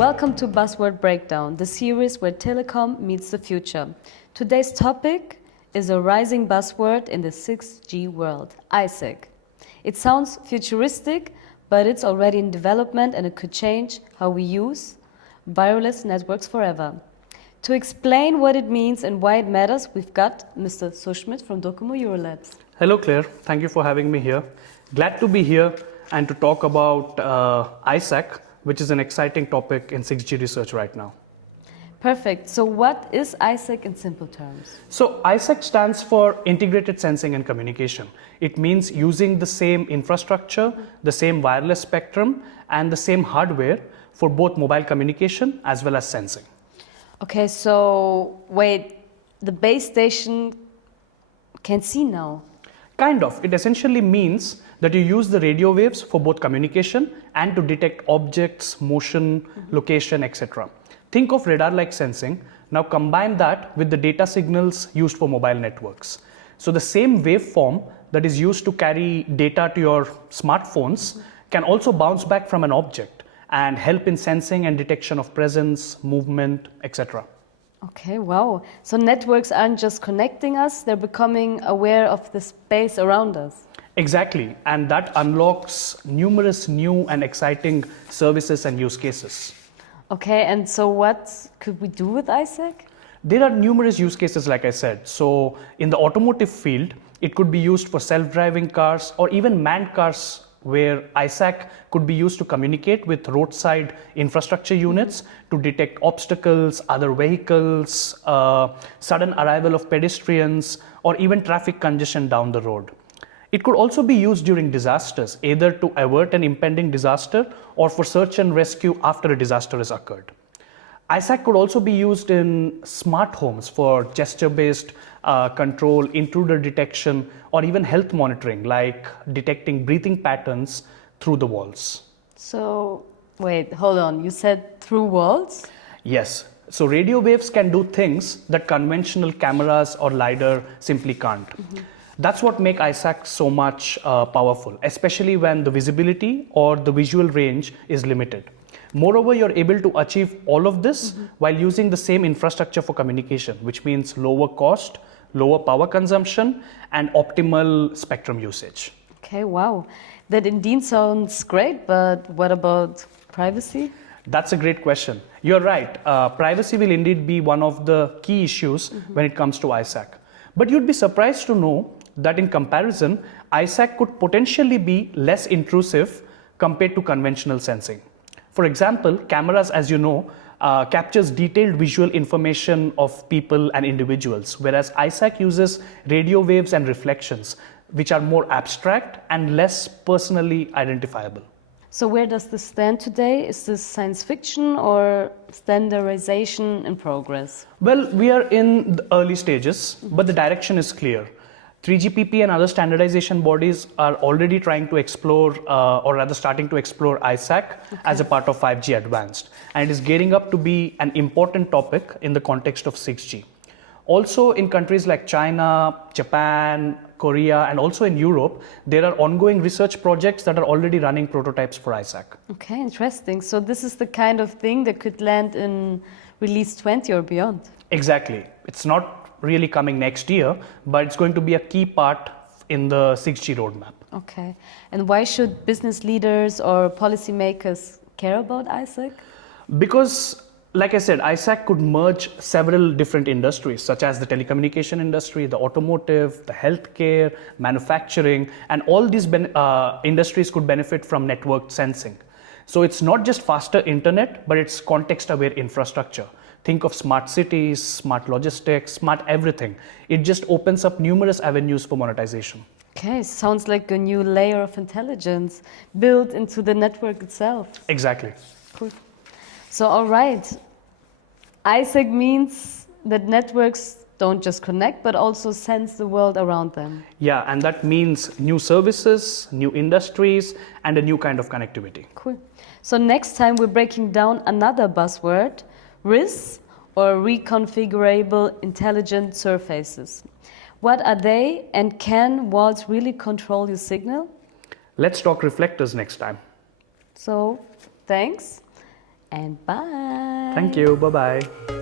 Welcome to Buzzword Breakdown, the series where telecom meets the future. Today's topic is a rising buzzword in the 6G world, ISAC. It sounds futuristic, but it's already in development and it could change how we use wireless networks forever. To explain what it means and why it matters, we've got Mr. Sushmit from Docomo Eurolabs. Hello Claire, thank you for having me here. Glad to be here and to talk about ISAC, which is an exciting topic in 6G research right now. Perfect. So what is ISAC in simple terms? So ISAC stands for Integrated Sensing and Communication. It means using the same infrastructure, the same wireless spectrum, and the same hardware for both mobile communication as well as sensing. Okay, so wait, the base station can see now? Kind of. It essentially means that you use the radio waves for both communication and to detect objects, motion, location, etc. Think of radar-like sensing. Now combine that with the data signals used for mobile networks. So the same waveform that is used to carry data to your smartphones can also bounce back from an object and help in sensing and detection of presence, movement, etc. Okay, wow. So networks aren't just connecting us, they're becoming aware of the space around us. Exactly, and that unlocks numerous new and exciting services and use cases. Okay, and so what could we do with ISAC? There are numerous use cases, like I said. So in the automotive field, it could be used for self-driving cars or even manned cars, where ISAC could be used to communicate with roadside infrastructure units to detect obstacles, other vehicles, sudden arrival of pedestrians, or even traffic congestion down the road. It could also be used during disasters, either to avert an impending disaster or for search and rescue after a disaster has occurred. ISAC could also be used in smart homes for gesture-based control, intruder detection, or even health monitoring, like detecting breathing patterns through the walls. So, wait, hold on. You said through walls? Yes. So radio waves can do things that conventional cameras or LiDAR simply can't. That's what makes ISAC so much powerful, especially when the visibility or the visual range is limited. Moreover, you're able to achieve all of this while using the same infrastructure for communication, which means lower cost, lower power consumption, and optimal spectrum usage. Okay, wow. That indeed sounds great, but what about privacy? That's a great question. You're right. Privacy will indeed be one of the key issues when it comes to ISAC. But you'd be surprised to know that in comparison, ISAC could potentially be less intrusive compared to conventional sensing. For example, cameras, as you know, captures detailed visual information of people and individuals, whereas ISAC uses radio waves and reflections, which are more abstract and less personally identifiable. So where does this stand today? Is this science fiction or standardization in progress? Well, we are in the early stages, but the direction is clear. 3GPP and other standardization bodies are already trying to explore, or rather starting to explore ISAC as a part of 5G Advanced. And it is gearing up to be an important topic in the context of 6G. Also in countries like China, Japan, Korea, and also in Europe, there are ongoing research projects that are already running prototypes for ISAC. Okay, interesting. So this is the kind of thing that could land in release 20 or beyond. Exactly. It's not really coming next year, but it's going to be a key part in the 6G roadmap. Okay. And why should business leaders or policymakers care about ISAC? Because, like I said, ISAC could merge several different industries, such as the telecommunication industry, the automotive, the healthcare, manufacturing, and all these industries could benefit from network sensing. So it's not just faster internet, but it's context-aware infrastructure. Think of smart cities, smart logistics, smart everything. It just opens up numerous avenues for monetization. Okay, sounds like a new layer of intelligence built into the network itself. Exactly. Cool. So, all right. ISAC means that networks don't just connect, but also sense the world around them. Yeah, and that means new services, new industries, and a new kind of connectivity. Cool. So next time we're breaking down another buzzword, RIS, or reconfigurable intelligent surfaces. What are they, and can walls really control your signal? Let's talk reflectors next time. So, thanks. and bye. Thank you. Bye bye.